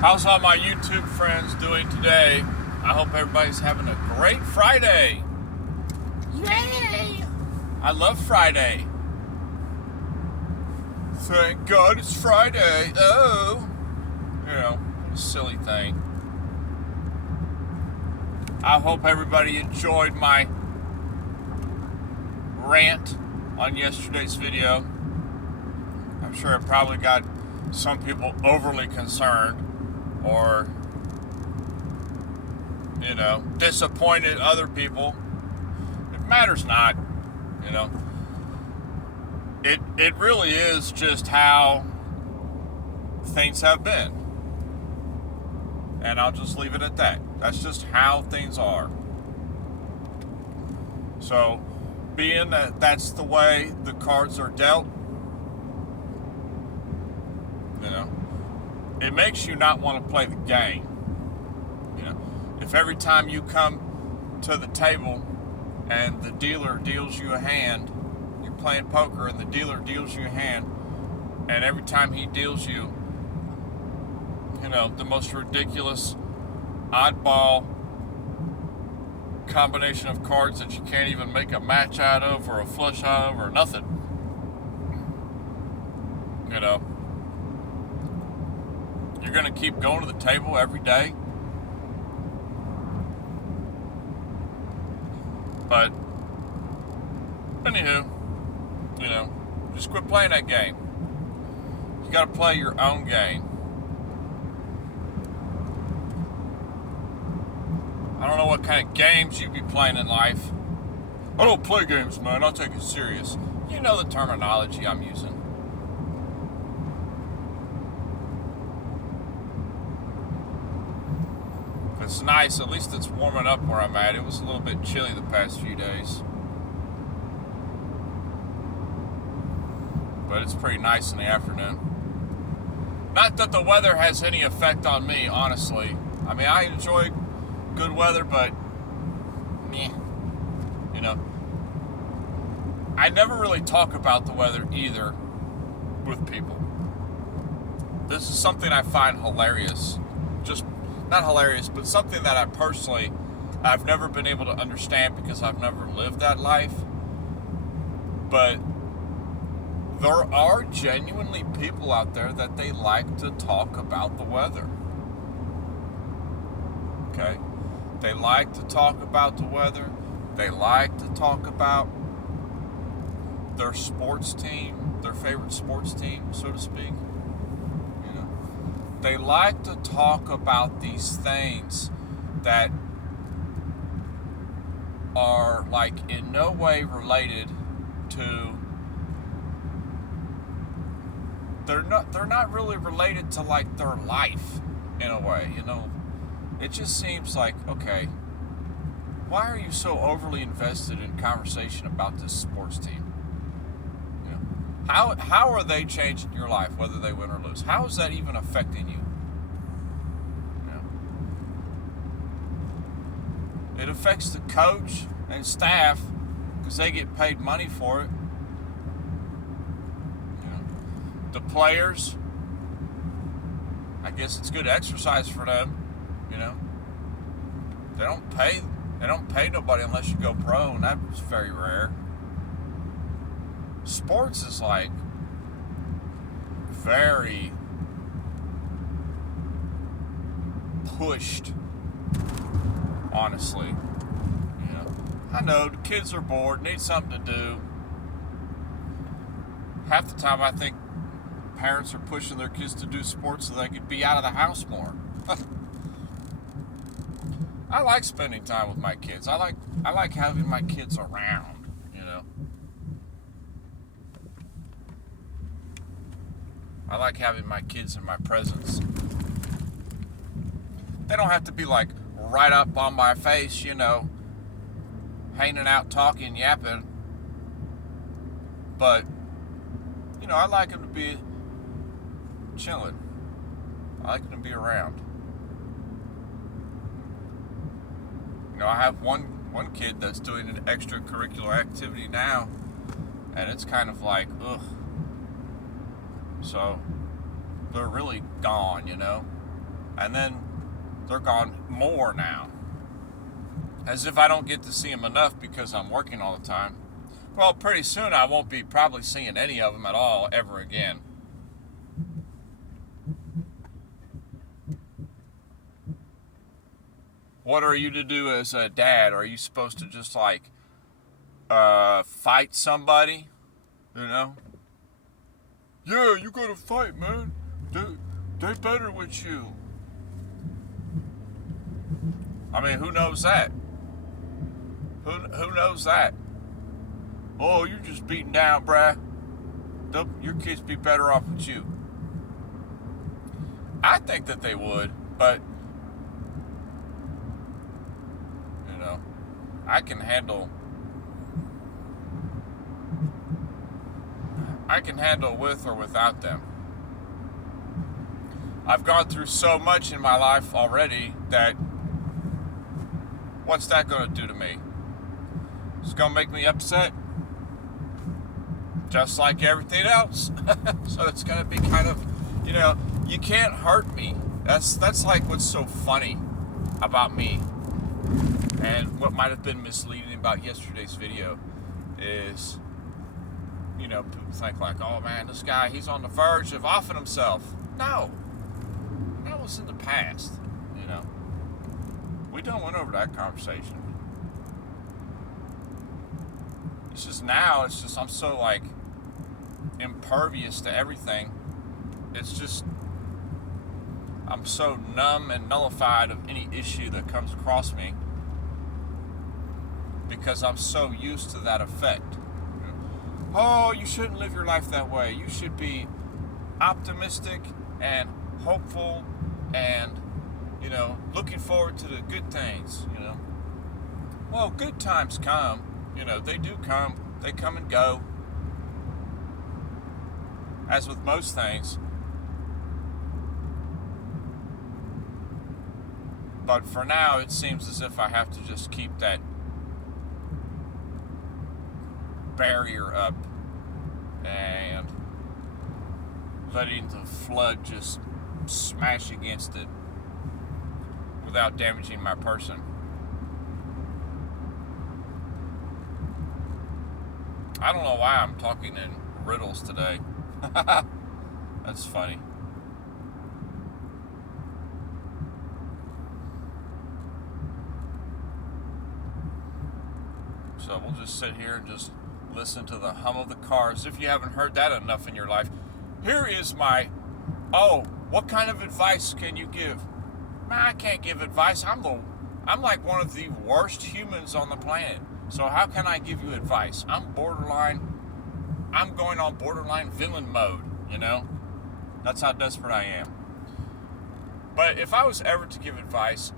How's all my YouTube friends doing today? I hope everybody's having a great Friday. Yay! I love Friday. Thank God it's Friday. Oh. You know, a silly thing. I hope everybody enjoyed my rant on yesterday's video. I'm sure it probably got some people overly concerned or, you know, disappointed other people. It matters not, you know. It really is just how things have been. And I'll just leave it at that. That's just how things are. So, being that that's the way the cards are dealt, you know, it makes you not want to play the game. You know, if every time you come to the table and the dealer deals you a hand, you're playing poker and the dealer deals you a hand, and every time he deals you, you know, the most ridiculous, oddball combination of cards that you can't even make a match out of or a flush out of or nothing, you know, you're going to keep going to the table every day. But anywho, you know, just quit playing that game. You got to play your own game. I don't know what kind of games you be playing in life. I don't play games, man. I'll take it serious. You know the terminology I'm using. It's nice. At least it's warming up where I'm at. It was a little bit chilly the past few days. But it's pretty nice in the afternoon. Not that the weather has any effect on me, honestly. I mean, I enjoy good weather, but meh. You know, I never really talk about the weather either with people. This is something I find hilarious. Just not hilarious, but something that I've never been able to understand because I've never lived that life. But there are genuinely people out there that they like to talk about the weather. Okay? They like to talk about the weather. They like to talk about their sports team, their favorite sports team, so to speak. You know, they like to talk about these things that are like in no way related to. They're not really related to like their life in a way, you know. It just seems like, okay, why are you so overly invested in conversation about this sports team? You know, how are they changing your life, whether they win or lose? How is that even affecting you? You know, it affects the coach and staff because they get paid money for it. You know, the players, I guess it's good exercise for them. You know, they don't pay nobody unless you go pro, and that's very rare. Sports is like very pushed, honestly. You know, I know the kids are bored, need something to do. Half the time I think parents are pushing their kids to do sports so they could be out of the house more. I like spending time with my kids. I like having my kids around, you know. I like having my kids in my presence. They don't have to be like right up on my face, you know, hanging out, talking, yapping. But, you know, I like them to be chilling. I like them to be around. You know, I have one kid that's doing an extracurricular activity now, and it's kind of like, ugh. So they're really gone, you know. and then they're gone more now. As if I don't get to see them enough because I'm working all the time. Well, pretty soon I won't be probably seeing any of them at all ever again. What are you to do as a dad? Are you supposed to just like fight somebody? You know? Yeah, you gotta fight, man. They're better with you. I mean, who knows that? Who knows that? Oh, you're just beaten down, bruh. Your kids be better off with you. I think that they would, but you know, I can handle with or without them. I've gone through so much in my life already that what's that going to do to me? It's going to make me upset, just like everything else. So it's going to be kind of, you know, you can't hurt me. That's like what's so funny about me. And what might have been misleading about yesterday's video is, you know, people think like, oh man, this guy, he's on the verge of offing himself. No. That was in the past, you know. We done went over that conversation. It's just now, I'm so like impervious to everything. It's just, I'm so numb and nullified of any issue that comes across me because I'm so used to that effect. Oh, you shouldn't live your life that way. You should be optimistic and hopeful and, you know, looking forward to the good things, you know. Well, good times come. You know, they do come. They come and go. As with most things. But for now, it seems as if I have to just keep that barrier up and letting the flood just smash against it without damaging my person. I don't know why I'm talking in riddles today. That's funny. So we'll just sit here and just listen to the hum of the cars. If you haven't heard that enough in your life, here is my, what kind of advice can you give? Man, I can't give advice. I'm like one of the worst humans on the planet. So how can I give you advice? I'm going on borderline villain mode, you know? That's how desperate I am. But if I was ever to give advice,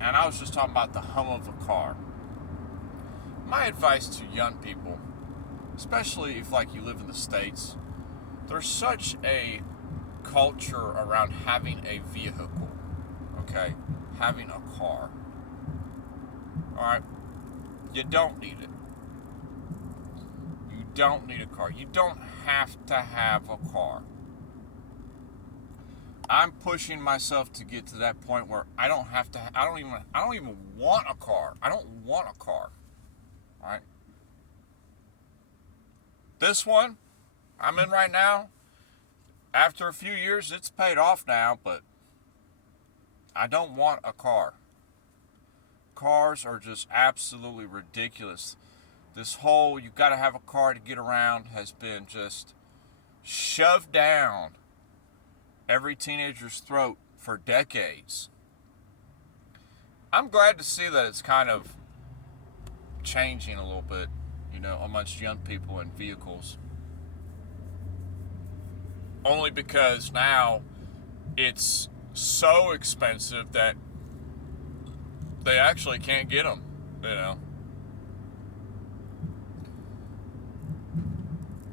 and I was just talking about the hum of a car, my advice to young people, especially if like you live in the States, there's such a culture around having a vehicle, okay? Having a car. Alright? You don't need it. You don't need a car. You don't have to have a car. I'm pushing myself to get to that point where I don't even want a car. I don't want a car. All right. This one I'm in right now, after a few years, it's paid off now, but I don't want a car. Cars are just absolutely ridiculous. This whole you got to have a car to get around has been just shoved down every teenager's throat for decades. I'm glad to see that it's kind of changing a little bit, you know, amongst young people and vehicles. Only because now it's so expensive that they actually can't get them, you know.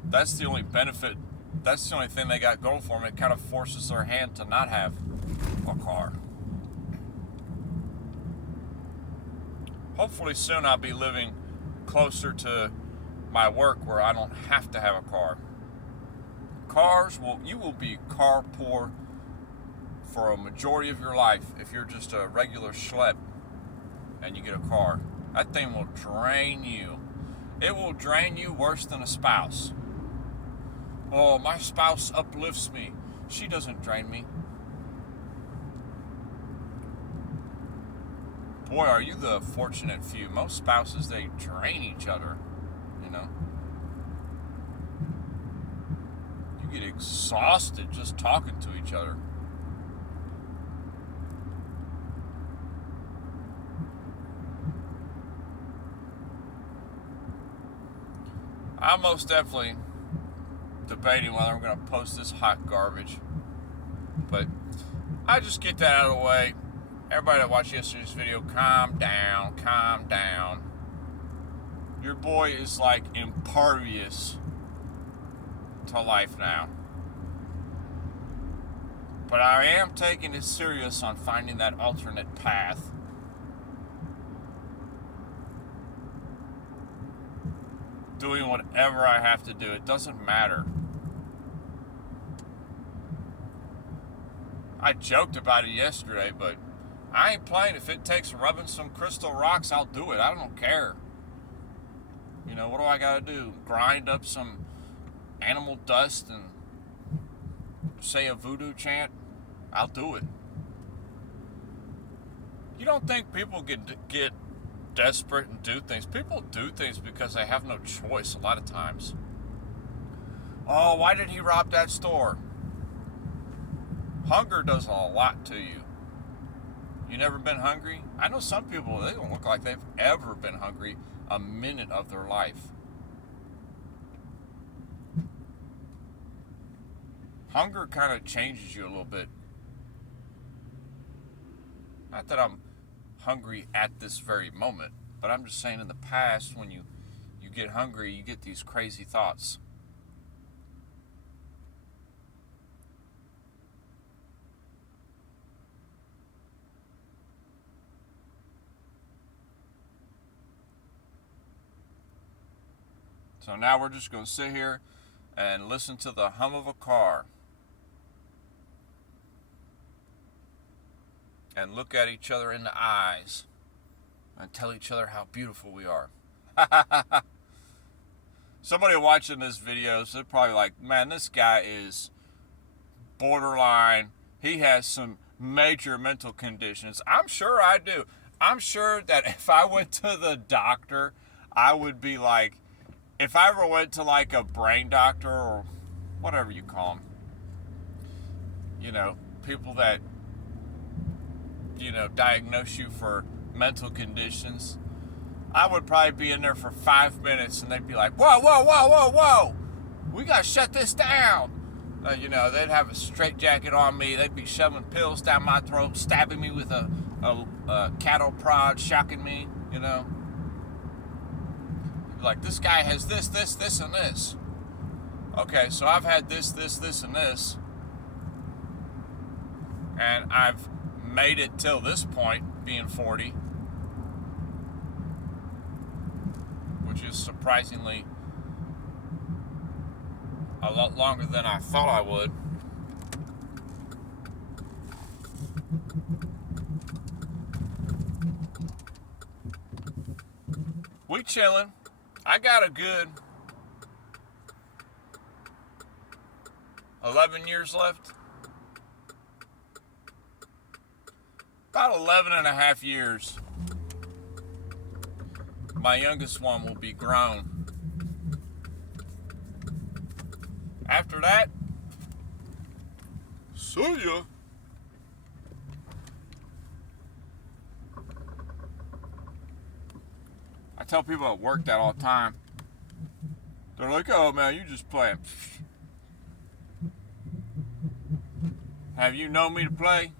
That's the only benefit. That's the only thing they got going for them. It kind of forces their hand to not have a car. Hopefully soon I'll be living closer to my work where I don't have to have a car. You will be car poor for a majority of your life, if you're just a regular schlep and you get a car, that thing will drain you. It will drain you worse than a spouse. Oh, my spouse uplifts me. She doesn't drain me. Boy, are you the fortunate few. Most spouses, they drain each other, you know. You get exhausted just talking to each other. I'm most definitely debating whether I'm going to post this hot garbage. But I just get that out of the way. Everybody that watched yesterday's video, calm down, calm down. Your boy is like impervious to life now. But I am taking it serious on finding that alternate path. Doing whatever I have to do. It doesn't matter. I joked about it yesterday, but I ain't playing. If it takes rubbing some crystal rocks, I'll do it. I don't care. You know, what do I gotta do? Grind up some animal dust and say a voodoo chant? I'll do it. You don't think people get desperate and do things? People do things because they have no choice a lot of times. Oh, why did he rob that store? Hunger does a lot to you. You never been hungry? I know some people, they don't look like they've ever been hungry a minute of their life. Hunger kind of changes you a little bit. Not that I'm hungry at this very moment, but I'm just saying in the past, when you get hungry, you get these crazy thoughts. So now we're just going to sit here and listen to the hum of a car and look at each other in the eyes and tell each other how beautiful we are. Somebody watching this video is probably like, man, this guy is borderline. He has some major mental conditions. I'm sure I do. I'm sure that if I went to the doctor, I would be like, if I ever went to like a brain doctor or whatever you call them, you know, people that, you know, diagnose you for mental conditions, I would probably be in there for 5 minutes and they'd be like, whoa, whoa, whoa, whoa, whoa, we got to shut this down. You know, they'd have a straitjacket on me. They'd be shoving pills down my throat, stabbing me with a cattle prod, shocking me, you know. Like, this guy has this, and this. Okay, so I've had this, and this. And I've made it till this point, being 40. Which is surprisingly a lot longer than I thought I would. We chilling. I got a good 11 years left. About 11 and a half years. My youngest one will be grown. After that, see ya. I tell people at work that all the time. They're like, oh man, you just playing. Have you known me to play?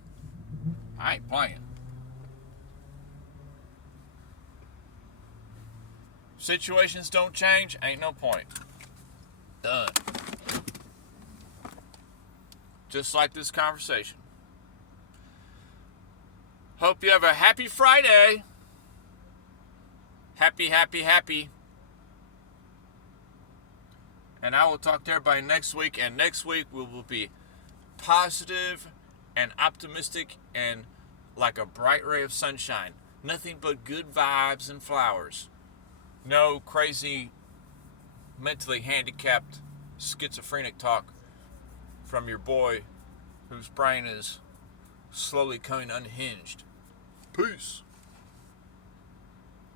I ain't playing. Situations don't change, ain't no point. Done. Just like this conversation. Hope you have a happy Friday. Happy, happy, happy. And I will talk to everybody next week. And next week we will be positive and optimistic and like a bright ray of sunshine. Nothing but good vibes and flowers. No crazy, mentally handicapped, schizophrenic talk from your boy whose brain is slowly coming unhinged. Peace.